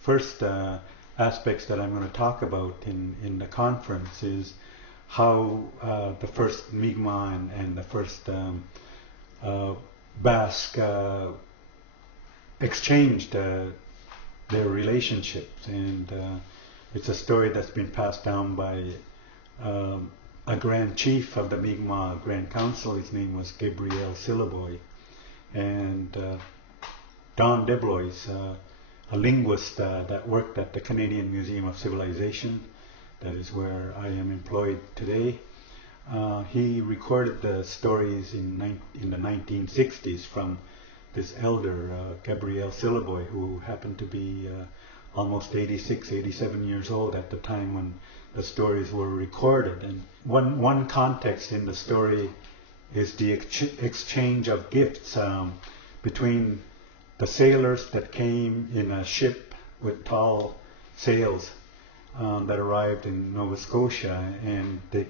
first aspects that I'm going to talk about in the conference is how the first Mi'kmaq and the first Basque exchanged their relationships, and it's a story that's been passed down by a Grand Chief of the Mi'kmaq Grand Council. His name was Gabriel Sillaboy, and Don Deblois, a linguist that worked at the Canadian Museum of Civilization, that is where I am employed today. He recorded the stories in the 1960s from this elder, Gabriel Sillaboy, who happened to be almost 86, 87 years old at the time when the stories were recorded. And one context in the story is the exchange of gifts between the sailors that came in a ship with tall sails that arrived in Nova Scotia, and the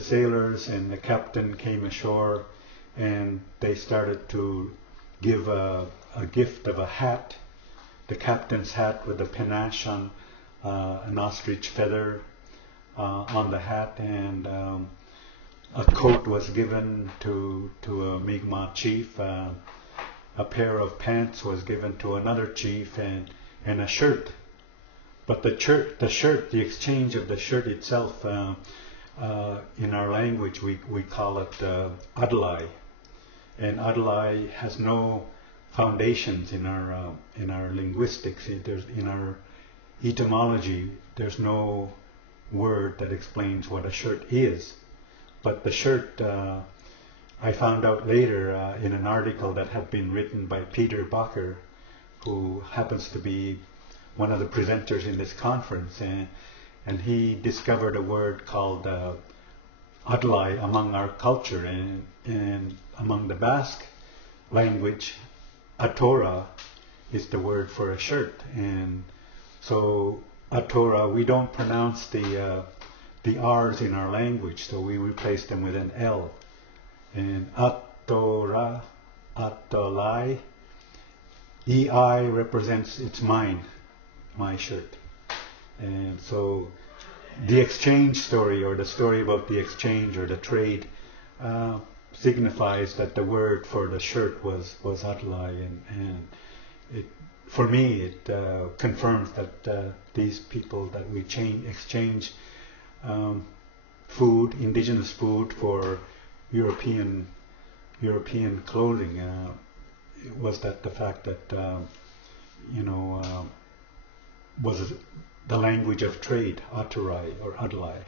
sailors and the captain came ashore, and they started to give a gift of a hat, the captain's hat with a panache on an ostrich feather on the hat, and a coat was given to a Mi'kmaq chief, a pair of pants was given to another chief, and a shirt. But the exchange of the shirt itself, in our language we call it adlai, and adlai has no foundations in our linguistics. In our etymology, there's no word that explains what a shirt is. But the shirt, I found out later in an article that had been written by Peter Bacher, who happens to be one of the presenters in this conference, and he discovered a word called adlai among our culture, and among the Basque language, atora is the word for a shirt. And so atora, we don't pronounce the R's in our language, so we replace them with an L. And atora, atolai, EI represents it's mine, my shirt. And so the exchange story, or the story about the exchange or the trade, signifies that the word for the shirt was adlai, and it, for me, it confirms that these people that we exchange food, indigenous food, for European clothing, was that the fact that was the language of trade, atorai or adlai.